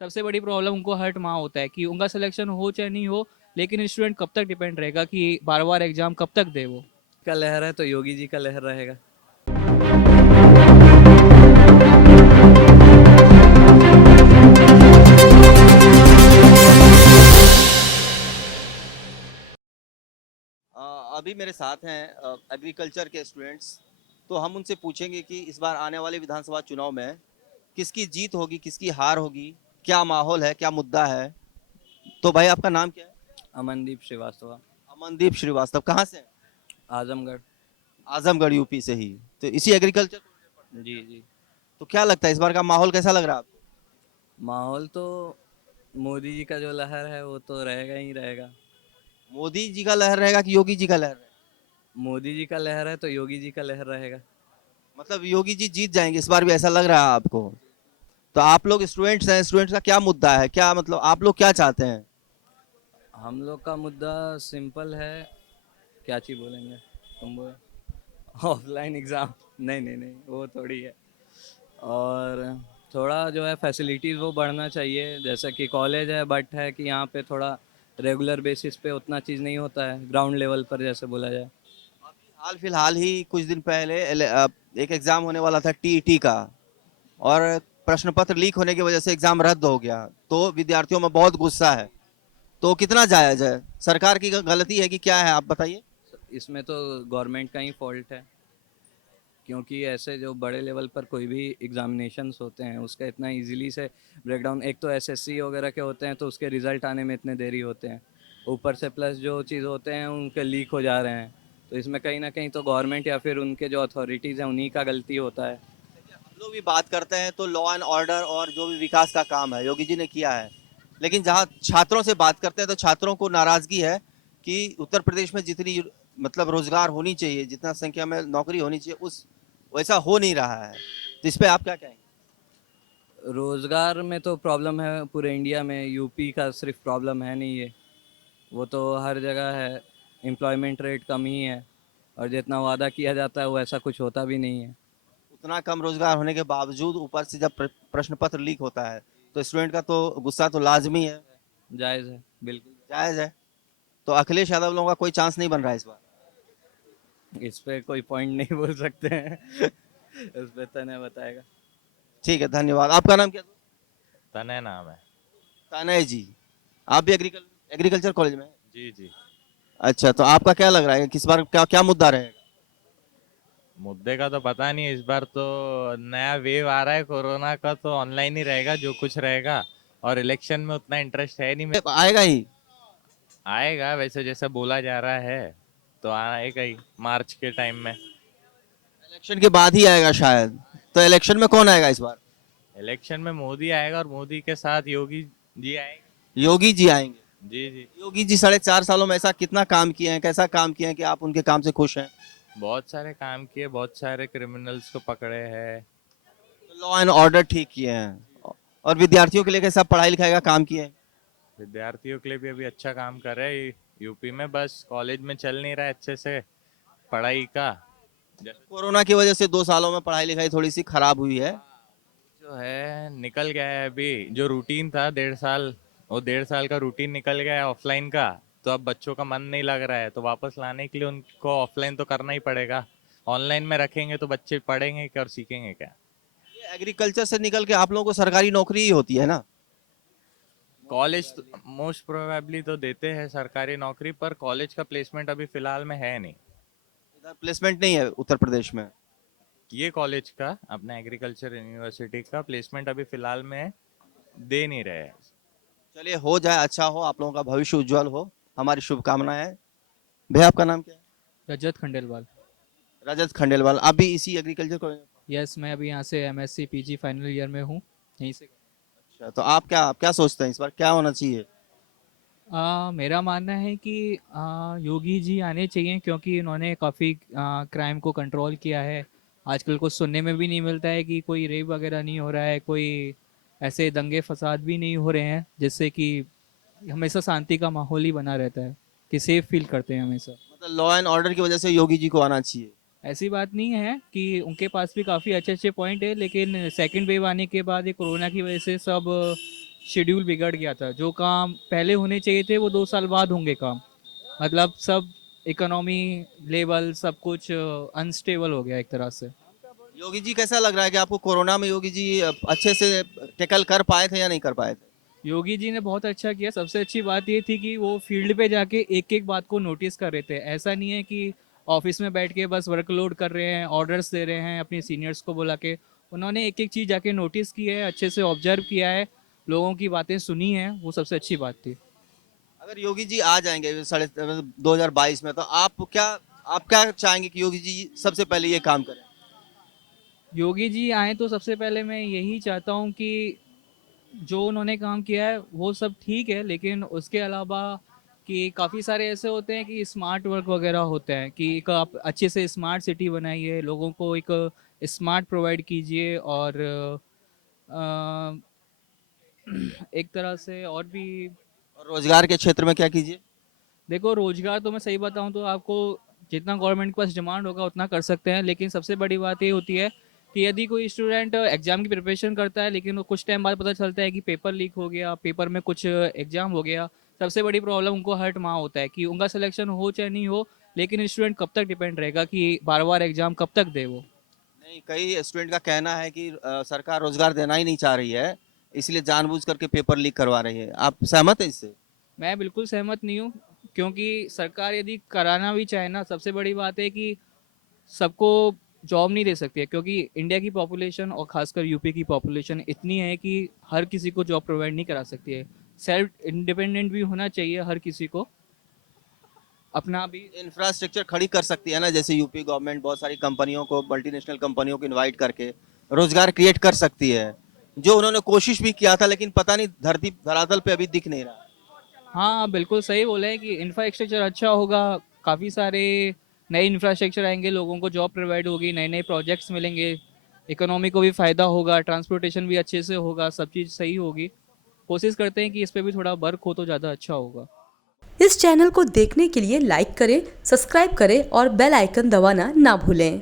सबसे बड़ी प्रॉब्लम उनको हर्ट वहाँ होता है कि उनका सिलेक्शन हो चाहे नहीं हो, लेकिन स्टूडेंट कब तक डिपेंड रहेगा कि बार बार एग्जाम कब तक दे वो। का लहर है तो योगी जी का लहर रहेगा। अ, अभी मेरे साथ हैं एग्रीकल्चर के स्टूडेंट्स। तो हम उनसे पूछेंगे कि इस बार आने वाले विधानसभा चुनाव में किसकी जीत होगी, किसकी हार होगी, क्या माहौल है, क्या मुद्दा है। तो भाई आपका नाम क्या है? अमनदीप श्रीवास्तव। अमनदीप श्रीवास्तव। कहाँ से हैं? आजमगढ़। आजमगढ़ यूपी से ही। तो इसी एग्रीकल्चर। जी जी। तो क्या लगता है इस बार का माहौल कैसा लग रहा है आपको? माहौल तो मोदी जी का जो लहर है वो तो रहेगा ही रहेगा। मोदी जी का लहर रहेगा कि योगी जी का लहर रहेगा? मोदी जी का लहर है तो योगी जी का लहर रहेगा। मतलब योगी जी जीत जाएंगे इस बार भी, ऐसा लग रहा है आपको? तो आप लोग स्टूडेंट्स हैं, स्टूडेंट्स का क्या मुद्दा है, क्या मतलब आप लोग क्या चाहते हैं? हम लोग का मुद्दा सिंपल है। क्या चीज बोलेंगे? तुम बोले। Offline exam. नहीं नहीं नहीं, वो थोड़ी है। और थोड़ा जो है फैसिलिटीज़ वो बढ़ना चाहिए, जैसे कि कॉलेज है बट है कि यहाँ पे थोड़ा रेगुलर बेसिस पे उतना चीज़ नहीं होता है, ग्राउंड लेवल पर जैसे बोला जाए। हाल फिलहाल ही कुछ दिन पहले एक एग्जाम होने वाला था टीईटी का, और प्रश्न पत्र लीक होने की वजह से एग्जाम रद्द हो गया। तो विद्यार्थियों में बहुत गुस्सा है। तो कितना जायज है, सरकार की गलती है कि क्या है, आप बताइए। इसमें तो गवर्नमेंट का ही फॉल्ट है, क्योंकि ऐसे जो बड़े लेवल पर कोई भी एग्जामिनेशंस होते हैं उसका इतना इजीली से ब्रेकडाउन, एक तो एसएससी वगैरह के होते हैं तो उसके रिजल्ट आने में इतने देरी होते हैं, ऊपर से प्लस जो चीज़ होते हैं उनके लीक हो जा रहे हैं। तो इसमें कहीं ना कहीं तो गवर्नमेंट या फिर उनके जो अथॉरिटीज़ हैं उन्हीं का गलती होता है। हम लोग भी बात करते हैं तो लॉ एंड ऑर्डर और जो भी विकास का काम है योगी जी ने किया है। लेकिन जहाँ छात्रों से बात करते हैं तो छात्रों को नाराजगी है कि उत्तर प्रदेश में जितनी मतलब रोजगार होनी चाहिए, जितना संख्या में नौकरी होनी चाहिए, उस वैसा हो नहीं रहा है। तो इस पे आप क्या कहेंगे? रोज़गार में तो प्रॉब्लम है पूरे इंडिया में, यूपी का सिर्फ प्रॉब्लम है नहीं ये, वो तो हर जगह है। एम्प्लॉयमेंट रेट कम ही है, और जितना वादा किया जाता है वो ऐसा कुछ होता भी नहीं है। उतना कम रोजगार होने के बावजूद ऊपर से जब प्रश्न पत्र लीक होता है तो स्टूडेंट का तो गुस्सा तो लाजमी है। जायज़ है बिल्कुल। जायज है। तो अखिलेश यादव लोगों का कोई चांस नहीं बन रहा है इस बार? इस पे कोई पॉइंट नहीं बोल सकते हैं। उस पे तने बताएगा। ठीक है, धन्यवाद। आपका नाम क्या? तनय नाम है। तनय जी। आप भी एग्रीकल्चर कॉलेज में हैं? जी जी। अच्छा, तो आपका क्या लग रहा है किस बार क्या क्या मुद्दा रहेगा? मुद्दे का तो पता नहीं, इस बार तो नया वेव आ रहा है कोरोना का, तो ऑनलाइन ही रहेगा जो कुछ रहेगा। और इलेक्शन में उतना इंटरेस्ट है नहीं आएगा ही। आएगा वैसे जैसा बोला जा रहा है, तो आएगा ही मार्च के टाइम में। इलेक्शन के बाद ही आएगा शायद। तो इलेक्शन में कौन आएगा इस बार? इलेक्शन में मोदी आएगा और मोदी के साथ योगी जी आएंगे। योगी जी आएंगे। जी जी। योगी जी 4.5 सालों में ऐसा कितना काम किए हैं, कैसा काम किए हैं कि आप उनके काम से खुश हैं? बहुत सारे काम किए, बहुत सारे क्रिमिनल्स को पकड़े हैं। लॉ एंड ऑर्डर ठीक किए हैं। और विद्यार्थियों के लिए कैसा पढ़ाई लिखाई का काम किए हैं? विद्यार्थियों के लिए भी अभी अच्छा काम कर रहे हैं यूपी में, बस कॉलेज में चल नहीं रहा है अच्छे से पढ़ाई का। कोरोना की वजह से 2 सालों में पढ़ाई लिखाई थोड़ी सी खराब हुई है। जो है निकल गया है, अभी जो रूटीन था 1.5 साल, वो 1.5 साल का रूटीन निकल गया है ऑफलाइन का। तो अब बच्चों का मन नहीं लग रहा है, तो वापस लाने के लिए उनको ऑफलाइन तो करना ही पड़ेगा। ऑनलाइन में रखेंगे तो बच्चे पढ़ेंगे क्या और सीखेंगे क्या? एग्रीकल्चर से निकल के आप लोगों को सरकारी नौकरी ही होती है ना? कॉलेज मोस्ट प्रोबेबली तो देते हैं सरकारी नौकरी, पर कॉलेज का प्लेसमेंट अभी फिलहाल में है नहीं। इधर प्लेसमेंट नहीं है उत्तर प्रदेश में। ये कॉलेज का, अपना एग्रीकल्चर यूनिवर्सिटी का प्लेसमेंट अभी फिलहाल में दे नहीं रहे हैं। चलिए, हो जाए, अच्छा हो, आप लोगों का भविष्य उज्जवल हो, हमारी शुभकामनाएं हैं। भैया आपका नाम क्या है? रजत खंडेलवाल। रजत खंडेलवाल। आप भी इसी एग्रीकल्चर कॉलेज? यस, मैं अभी यहाँ से एमएससी पीजी फाइनल ईयर में हूँ, यहीं से। अच्छा, तो आप क्या सोचते हैं इस बार क्या होना चाहिए? मेरा मानना है कि योगी जी आने चाहिए, क्योंकि उन्होंने काफ़ी क्राइम को कंट्रोल किया है। आजकल कुछ सुनने में भी नहीं मिलता है कि कोई रेप वगैरह नहीं हो रहा है, कोई ऐसे दंगे फसाद भी नहीं हो रहे हैं, जिससे कि हमेशा शांति का माहौल ही बना रहता है, कि सेफ फील करते हैं हमेशा। मतलब लॉ एंड ऑर्डर की वजह से योगी जी को आना चाहिए? ऐसी बात नहीं है कि उनके पास भी काफ़ी अच्छे अच्छे पॉइंट है, लेकिन सेकंड वेव आने के बाद ये कोरोना की वजह से सब शेड्यूल बिगड़ गया था। जो काम पहले होने चाहिए थे वो 2 साल बाद होंगे काम। मतलब सब इकोनॉमी लेवल सब कुछ अनस्टेबल हो गया एक तरह से। योगी जी कैसा लग रहा है कि आपको कोरोना में योगी जी अच्छे से टैकल कर पाए थे या नहीं कर पाए थे? योगी जी ने बहुत अच्छा किया। सबसे अच्छी बात ये थी कि वो फील्ड पे जाके एक एक बात को नोटिस कर रहे थे। ऐसा नहीं है कि ऑफिस में बैठ के बस वर्कलोड कर रहे हैं, ऑर्डर्स दे रहे हैं अपने सीनियर्स को बुला के। उन्होंने एक एक चीज़ जाके नोटिस की है, अच्छे से ऑब्जर्व किया है, लोगों की बातें सुनी हैं। वो सबसे अच्छी बात थी। अगर योगी जी आ जाएंगे 2022 में तो आप क्या चाहेंगे कि योगी जी सबसे पहले ये काम करें? योगी जी आए तो सबसे पहले मैं यही चाहता हूँ कि जो उन्होंने काम किया है वो सब ठीक है, लेकिन उसके अलावा कि काफ़ी सारे ऐसे होते हैं कि स्मार्ट वर्क वगैरह होते हैं कि एक आप अच्छे से स्मार्ट सिटी बनाइए, लोगों को एक स्मार्ट प्रोवाइड कीजिए और अ, एक तरह से और भी। और रोजगार के क्षेत्र में क्या कीजिए? देखो, रोजगार तो मैं सही बताऊं तो आपको जितना गवर्नमेंट के पास डिमांड होगा उतना कर सकते हैं, लेकिन सबसे बड़ी बात ये होती है कि यदि कोई स्टूडेंट एग्जाम की प्रिपरेशन करता है लेकिन वो कुछ टाइम बाद पता चलता है कि पेपर लीक हो गया, पेपर में कुछ एग्जाम हो गया, सबसे बड़ी प्रॉब्लम उनको हर्ट वहाँ होता है कि उनका सिलेक्शन हो चाहे नहीं हो, लेकिन स्टूडेंट कब तक डिपेंड रहेगा कि बार बार एग्जाम कब तक दे वो। नहीं, कई स्टूडेंट का कहना है कि सरकार रोजगार देना ही नहीं चाह रही है, इसलिए जानबूझ करके पेपर लीक करवा रही है। आप सहमत हैं इससे? मैं बिल्कुल सहमत नहीं हूँ, क्योंकि सरकार यदि कराना भी चाहे ना, सबसे बड़ी बात है कि सबको जॉब नहीं दे सकती है, क्योंकि इंडिया की पॉपुलेशन और खासकर यूपी की पॉपुलेशन इतनी है कि हर किसी को जॉब प्रोवाइड नहीं करा सकती है। सेल्फ इंडिपेंडेंट भी होना चाहिए हर किसी को, अपना भी। इंफ्रास्ट्रक्चर खड़ी कर सकती है ना, जैसे यूपी गवर्नमेंट बहुत सारी कंपनियों को, मल्टीनेशनल कंपनियों को इनवाइट करके रोजगार क्रिएट कर सकती है, जो उन्होंने कोशिश भी किया था, लेकिन पता नहीं धरती धरातल पे अभी दिख नहीं रहा। हाँ, आप बिल्कुल सही बोले हैं कि इंफ्रास्ट्रक्चर अच्छा होगा, काफ़ी सारे नए इंफ्रास्ट्रक्चर आएंगे, लोगों को जॉब प्रोवाइड होगी, नए नए प्रोजेक्ट्स मिलेंगे, इकोनॉमी को भी फ़ायदा होगा, ट्रांसपोर्टेशन भी अच्छे से होगा, सब चीज़ सही होगी। कोशिश करते हैं कि इस पे भी थोड़ा वर्क हो तो ज़्यादा अच्छा होगा। इस चैनल को देखने के लिए लाइक करें, सब्सक्राइब करें और बेल आइकन दबाना ना भूलें।